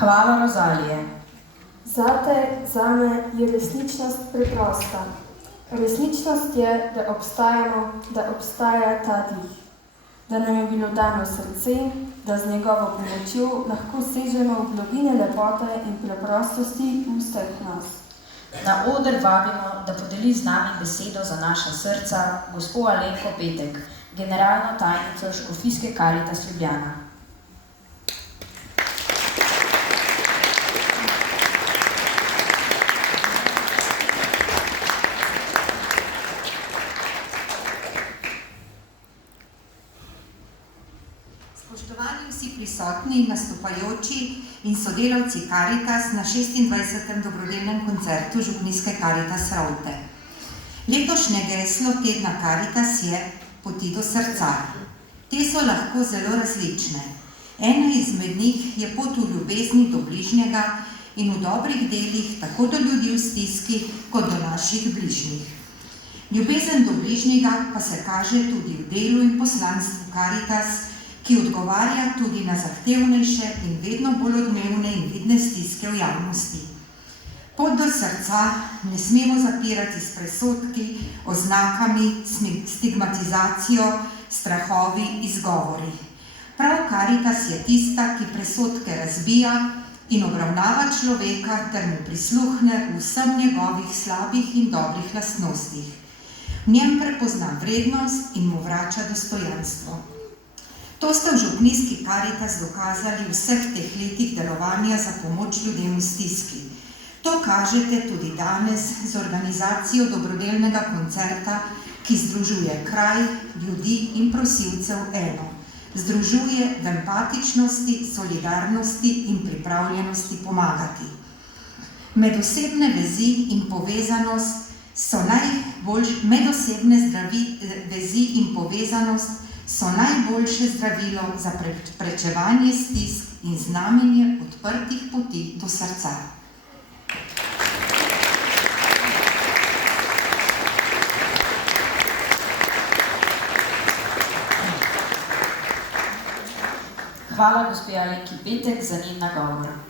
Hvala, Rozalije. Zate, zame je resničnost preprosta. Resničnost je, da obstajamo, da obstaja ta dih. Da nam je bilo dano srce, da z njegovo pomočjo lahko sežemo v globine lepote in preprostosti vseh nas. Na oder vabimo, da podeli z nami besedo za naša srca gospo Alenko Petek, generalno tajnico Škofijske Karitas Ljubljana. Spoštovani vsi prisotni, nastopajoči in sodelavci Karitas na 26. dobrodelnem koncertu Župnijske Karitas Rovte. Letošnje geslo tedna Karitas je Poti do srca. Te so lahko zelo različne. Ena izmed njih je pot v ljubezni do bližnjega in v dobrih delih tako do ljudi v stiski kot do naših bližnjih. Ljubezen do bližnjega pa se kaže tudi v delu in poslanstvu Karitas, ki odgovarja tudi na zahtevnejše in vedno bolj odmevne in vidne stiske v javnosti. Pot do srca ne smemo zapirati s presodki, oznakami, stigmatizacijo, strahovi, izgovori. Prav Karitas je tista, ki presodke razbija in obravnava človeka ter mu prisluhne v vsem njegovih slabih in dobrih lastnostih. V njem prepozna vrednost in mu vrača dostojanstvo. To ste v Župnijski Karitas dokazali v vseh teh letih delovanja za pomoč ljudem v stiski. To kažete tudi danes z organizacijo dobrodelnega koncerta, ki združuje kraj, ljudi in prosilcev eno. Združuje v empatičnosti, solidarnosti in pripravljenosti pomagati. Medosebne vezi in povezanost so najboljše zdravilo za preprečevanje stisk in znamenje odprtih poti do srca. Hvala gospe Alenki Petek za njen nagovor.